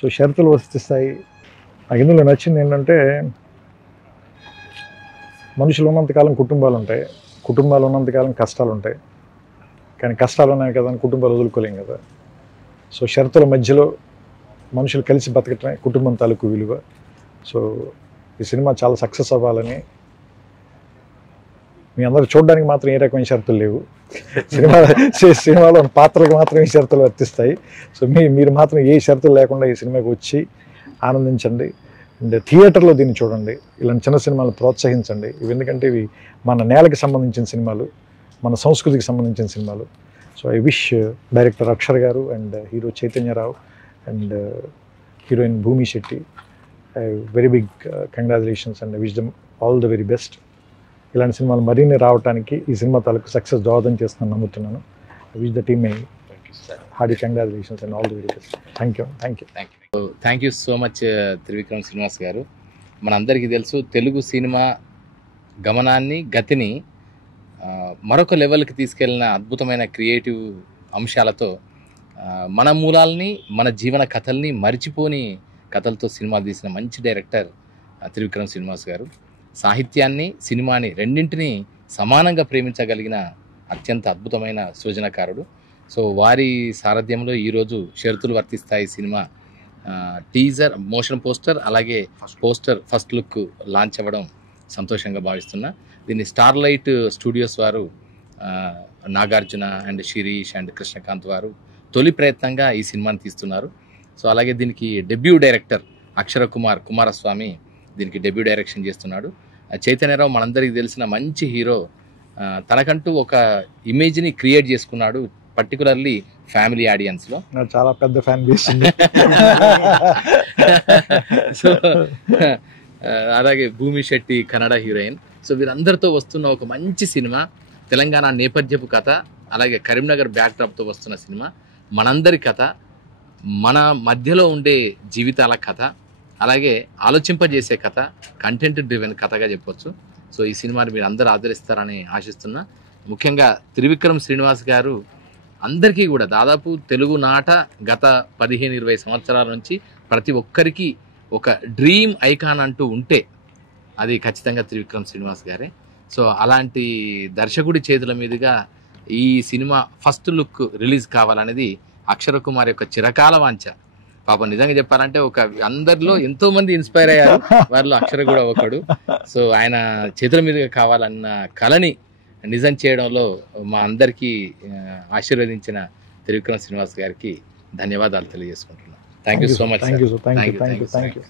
So షరతులు వర్తిస్తాయి. నాకు ఇందులో నచ్చింది ఏంటంటే, మనుషులు ఉన్నంతకాలం కుటుంబాలు ఉంటాయి, కుటుంబాలు ఉన్నంతకాలం కష్టాలు ఉంటాయి. కానీ కష్టాలు ఉన్నాయి కదా అని కుటుంబాలు వదులుకోలేం కదా. సో షరతుల మధ్యలో మనుషులు కలిసి బతకటమే కుటుంబం తాలూకు విలువ. సో ఈ సినిమా చాలా సక్సెస్ అవ్వాలని, మీ అందరూ చూడడానికి మాత్రం ఏ రకమైన షరతులు లేవు, సినిమాలో పాత్రలకు మాత్రం ఈ షరతులు వర్తిస్తాయి. సో మీరు మాత్రం ఏ షరతులు లేకుండా ఈ సినిమాకి వచ్చి ఆనందించండి. అండ్ థియేటర్లో దీన్ని చూడండి. ఇలాంటి చిన్న సినిమాలు ప్రోత్సహించండి. ఇవి ఎందుకంటే ఇవి మన నేలకి సంబంధించిన సినిమాలు, మన సంస్కృతికి సంబంధించిన సినిమాలు. So I wish director Axar గారు and hero Chaitanya Rao and heroine భూమి Shetty very big congratulations and wish them all the very best. ఇలాంటి సినిమాలు మరిన్ని రావడానికి ఈ సినిమా తాలూకు సక్సెస్ దోహదం చేస్తుందని నమ్ముతున్నాను. I wish the team hearty congratulations and all the very best. Thank you so much Trivikram Srinivas గారు. మనందరికీ తెలుసు తెలుగు సినిమా గమనాన్ని, గతిని మరొక లెవెల్కి తీసుకెళ్ళిన అద్భుతమైన క్రియేటివ్ అంశాలతో మన మూలాల్ని, మన జీవన కథల్ని మరిచిపోని కథలతో సినిమాలు తీసిన మంచి డైరెక్టర్ త్రివిక్రమ్ శ్రీనివాస్ గారు. సాహిత్యాన్ని, సినిమాని రెండింటినీ సమానంగా ప్రేమించగలిగిన అత్యంత అద్భుతమైన సృజనకారుడు. సో వారి సారథ్యంలో ఈరోజు షరతులు వర్తిస్తాయి సినిమా టీజర్, మోషన్ పోస్టర్, అలాగే పోస్టర్ ఫస్ట్ లుక్ లాంచ్ అవ్వడం సంతోషంగా భావిస్తున్నా. దీన్ని స్టార్లైట్ స్టూడియోస్ వారు, నాగార్జున అండ్ శిరీష్ అండ్ కృష్ణకాంత్ వారు తొలి ప్రయత్నంగా ఈ సినిమాని తీస్తున్నారు. సో అలాగే దీనికి డెబ్యూ డైరెక్టర్ అక్షర కుమారస్వామి దీనికి డెబ్యూ డైరెక్షన్ చేస్తున్నాడు. చైతన్యరావు మనందరికీ తెలిసిన మంచి హీరో, తనకంటూ ఒక ఇమేజ్ని క్రియేట్ చేసుకున్నాడు, పర్టికులర్లీ ఫ్యామిలీ ఆడియన్స్లో. చాలా పెద్ద ఫ్యాన్ బేస్. సో అలాగే భూమి శెట్టి కన్నడ హీరోయిన్. సో వీరందరితో వస్తున్న ఒక మంచి సినిమా, తెలంగాణ నేపథ్యపు కథ, అలాగే కరీంనగర్ బ్యాక్డ్రాప్తో వస్తున్న సినిమా, మనందరి కథ, మన మధ్యలో ఉండే జీవితాల కథ, అలాగే ఆలోచింపజేసే కథ, కంటెంట్ డ్రివెన్ కథగా చెప్పొచ్చు. సో ఈ సినిమాని మీరు అందరూ ఆదరిస్తారని ఆశిస్తున్నా. ముఖ్యంగా త్రివిక్రమ్ శ్రీనివాస్ గారు అందరికీ కూడా దాదాపు తెలుగు నాట గత 15-20 సంవత్సరాల నుంచి ప్రతి ఒక్కరికి ఒక డ్రీమ్ ఐకాన్ అంటూ ఉంటే అది ఖచ్చితంగా త్రివిక్రమ్ శ్రీనివాస్ గారే. సో అలాంటి దర్శకుడి చేతుల మీదుగా ఈ సినిమా ఫస్ట్ లుక్ రిలీజ్ కావాలనేది అక్షర కుమార్ యొక్క చిరకాల వాంఛ. పాపం నిజంగా చెప్పాలంటే ఒక అందరిలో ఎంతో మంది ఇన్స్పైర్ అయ్యారు, వారిలో అక్షర కూడా ఒకడు. సో ఆయన చేతుల మీదుగా కావాలన్న కళని నిజం చేయడంలో మా అందరికీ ఆశీర్వదించిన త్రివిక్రమ్ శ్రీనివాస్ గారికి ధన్యవాదాలు తెలియజేసుకుంటున్నాను. Thank you so much. Thank you.